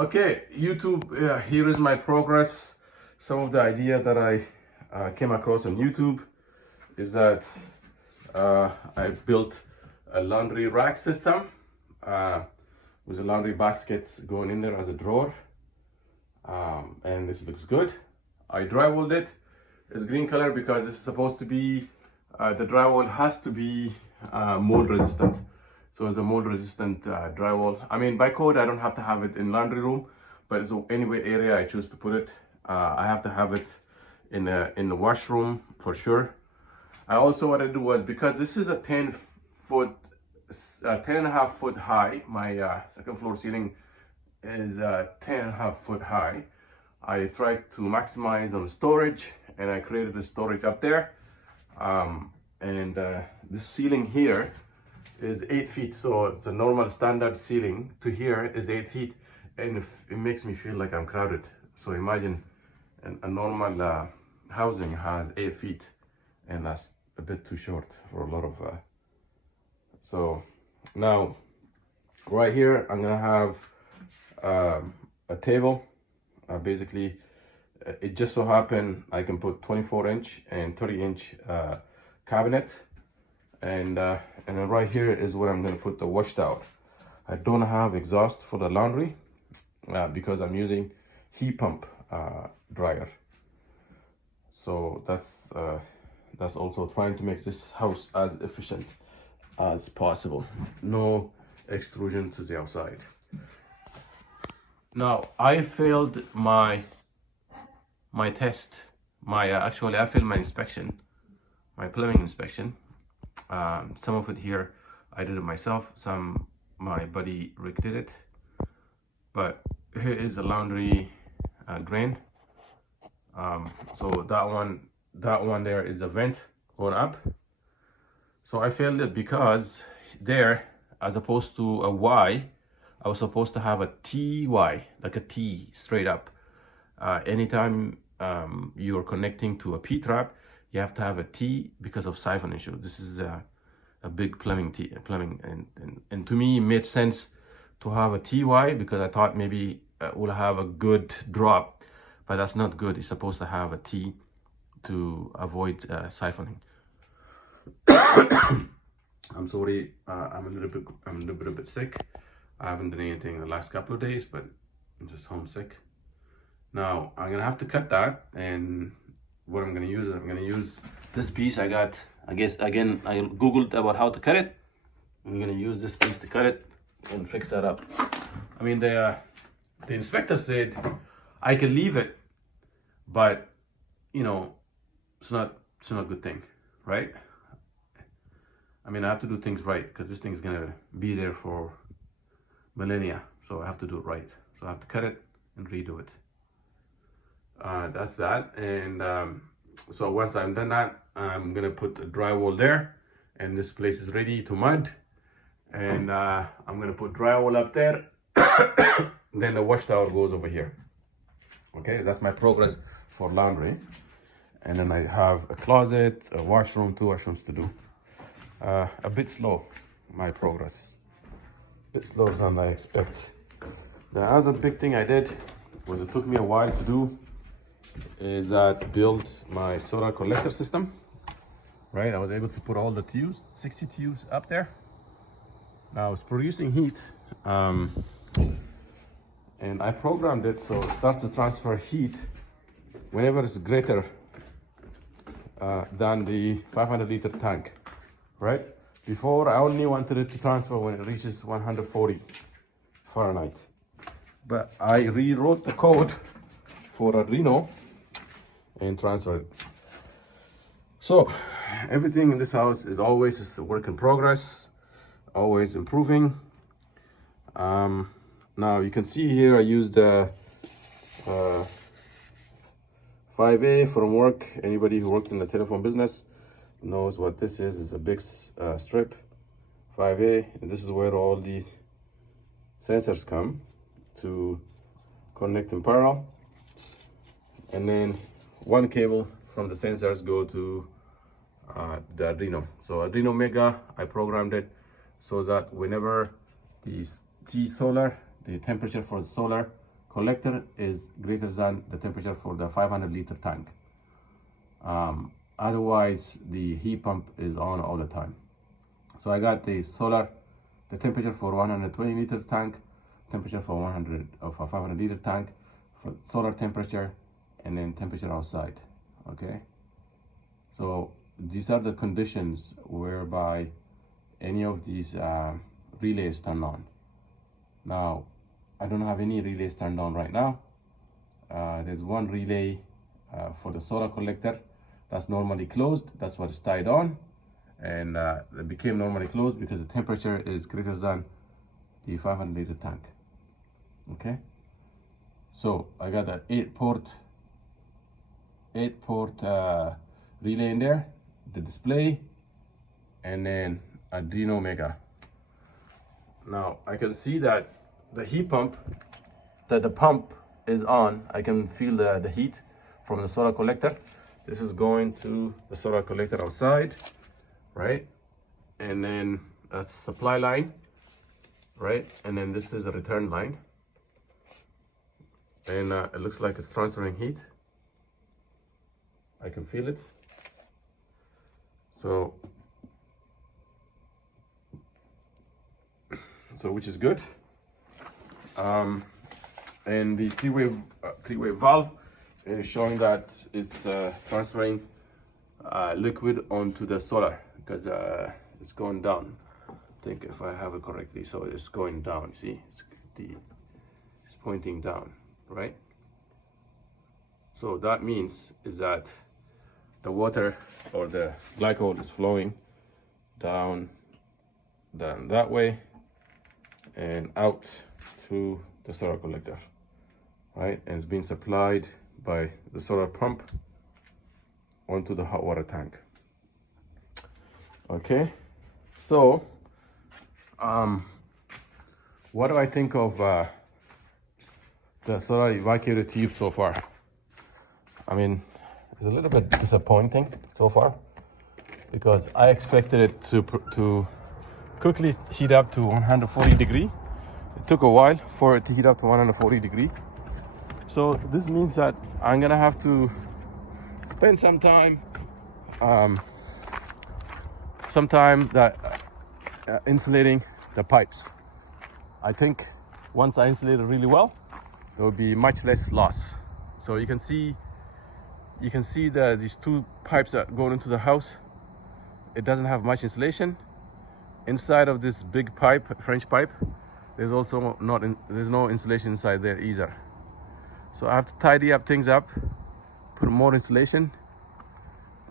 Okay, YouTube, here is my progress. Some of the idea that I came across on YouTube is that I built a laundry rack system with the laundry baskets going in there as a drawer. And this looks good. I drywalled it. It's green color because this is supposed to be, the drywall has to be mold resistant. So it's a mold resistant drywall. I mean, by code, I don't have to have it in laundry room, but it's anyway area I choose to put it. I have to have it in the washroom for sure. I also, what I do was, because this is a 10 and a half foot high, my second floor ceiling is 10 and a half foot high. I tried to maximize on storage, and I created a storage up there. This ceiling here is 8 feet, so the normal standard ceiling to here is 8 feet, and it makes me feel like I'm crowded. So imagine a normal housing has 8 feet, and that's a bit too short for a lot of so now right here I'm gonna have a table. Basically it just so happened I can put 24-inch and 30-inch cabinet, and then right here is where I'm going to put the wash towel. I don't have exhaust for the laundry because I'm using heat pump dryer. So that's also trying to make this house as efficient as possible. No extrusion to the outside. Now I failed my test. Actually I failed my inspection, my plumbing inspection. Some of it here I did it myself, some my buddy Rick did it, but here is the laundry drain. So that one there is a vent going up. So I failed it because there, as opposed to a Y, I was supposed to have a TY, like a T straight up. Anytime you're connecting to a P-trap, you have to have a T because of siphon issue. This is a big plumbing, and to me it made sense to have a TY because I thought maybe we'll have a good drop, but that's not good. You're supposed to have a T to avoid siphoning. I'm sorry, I'm a little bit sick. I haven't done anything in the last couple of days, but I'm just homesick. Now I'm gonna have to cut that, and what I'm gonna use is I'm gonna use this piece I got. I guess again I googled about how to cut it. I'm gonna use this piece to cut it and fix that up. I mean the inspector said I can leave it, but you know it's not a good thing, right? I mean I have to do things right because this thing's gonna be there for millennia, so I have to do it right. So I have to cut it and redo it. That's that. And so once I'm done that, I'm gonna put the drywall there, and this place is ready to mud, and I'm gonna put drywall up there. Then the wash towel goes over here. Okay, that's my progress for laundry. And then I have a closet, a washroom, 2 washrooms to do. A bit slow, my progress, a bit slower than I expect. The other big thing I did was, it took me a while to do, is that build my solar collector system. Right, I was able to put all the tubes, 60 tubes up there. Now it's producing heat, and I programmed it so it starts to transfer heat whenever it's greater than the 500-liter tank. Right, before I only wanted it to transfer when it reaches 140 Fahrenheit, but I rewrote the code for Adriuno and transferred. So everything in this house is always a work in progress, always improving. Now you can see here I used 5A from work. Anybody who worked in the telephone business knows what this is. It's a big strip, 5A, and this is where all the sensors come to connect in parallel. And then one cable from the sensors go to the Adriuno. So Adriuno Mega, I programmed it so that whenever the solar, the temperature for the solar collector is greater than the temperature for the 500-liter tank. Otherwise, the heat pump is on all the time. So I got the temperature for 120-liter tank, temperature for 500-liter tank, for solar temperature, and then temperature outside. Okay. So these are the conditions whereby any of these relays turn on. Now, I don't have any relays turned on right now. There's one relay for the solar collector that's normally closed. That's what it's tied on, and it became normally closed because the temperature is greater than the 500-liter tank. Okay, so I got an 8-port relay in there, the display, and then Adriuno Mega. Now I can see that the heat pump, that the pump is on. I can feel the heat from the solar collector. This is going to the solar collector outside, right? And then that's supply line, right? And then this is a return line. And it looks like it's transferring heat. I can feel it. So which is good. And the three-way valve is showing that it's transferring liquid onto the solar because it's going down. I think if I have it correctly, so it's going down. See, it's pointing down, right? So that means is that the water or the glycol is flowing down that way and out to the solar collector, right? And it's being supplied by the solar pump onto the hot water tank. Okay, so what do I think of the solar evacuator tube so far? I mean, it's a little bit disappointing so far because I expected it to quickly heat up to 140 degree. It took a while for it to heat up to 140 degree. So this means that I'm gonna have to spend some time insulating the pipes. I think once I insulate it really well, there will be much less loss. So you can see these two pipes that go into the house. It doesn't have much insulation. Inside of this big pipe, French pipe, there's also there's no insulation inside there either. So I have to tidy up things up, put more insulation,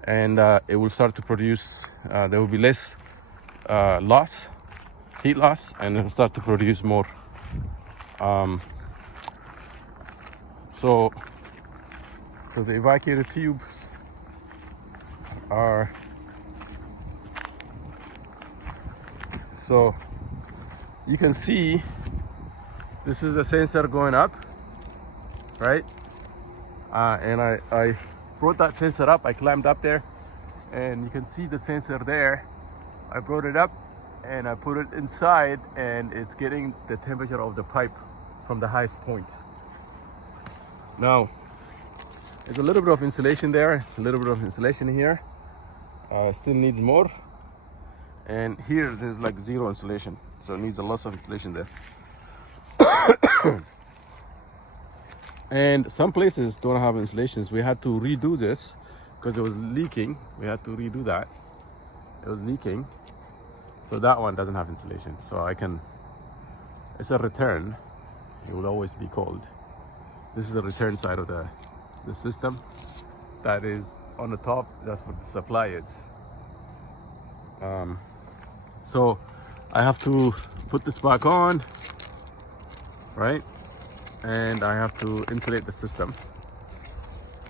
and it will start to produce, there will be less heat loss, and it will start to produce more. So the evacuator tubes are, so you can see this is the sensor going up, right? And I brought that sensor up. I climbed up there, and you can see the sensor there. I brought it up and I put it inside, and it's getting the temperature of the pipe from the highest point. Now there's a little bit of insulation there, a little bit of insulation here. Still needs more. And here there's like zero insulation, so it needs a lot of insulation there. And some places don't have insulations. We had to redo this because it was leaking. We had to redo that. It was leaking. So that one doesn't have insulation. So it's a return. It will always be called. This is the return side of the system. That is on the top. That's what the supply is. So I have to put this back on, right? And I have to insulate the system.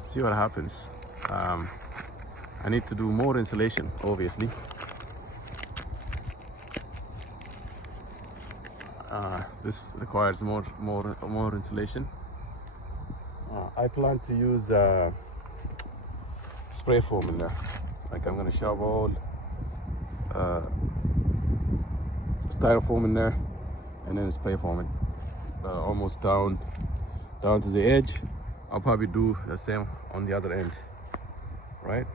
See what happens. I need to do more insulation, obviously. This requires more insulation. I plan to use spray foam in there. Like I'm gonna shovel styrofoam in there and then spray foam it almost down down to the edge. I'll probably do the same on the other end, right?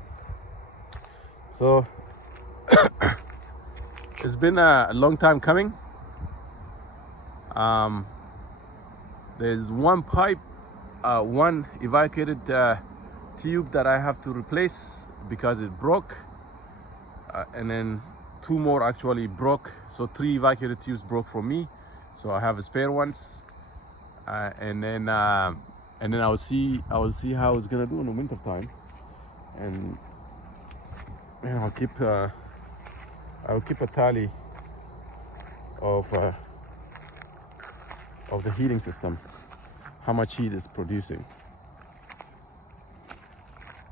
So it's been a long time coming. There's one pipe, one evacuated tube that I have to replace because it broke, and then 2 more actually broke. So 3 evacuated tubes broke for me. So I have spare ones, and then I will see how it's gonna do in the winter time, and I'll keep a tally of the heating system, how much heat it's producing.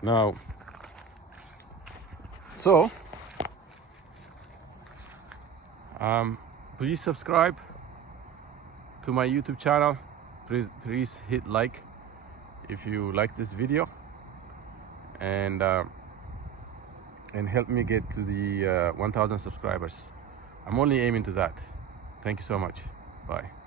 Now, so please subscribe to my YouTube channel. Please hit like if you like this video, and help me get to the 1,000 subscribers. I'm only aiming to that. Thank you so much. Bye.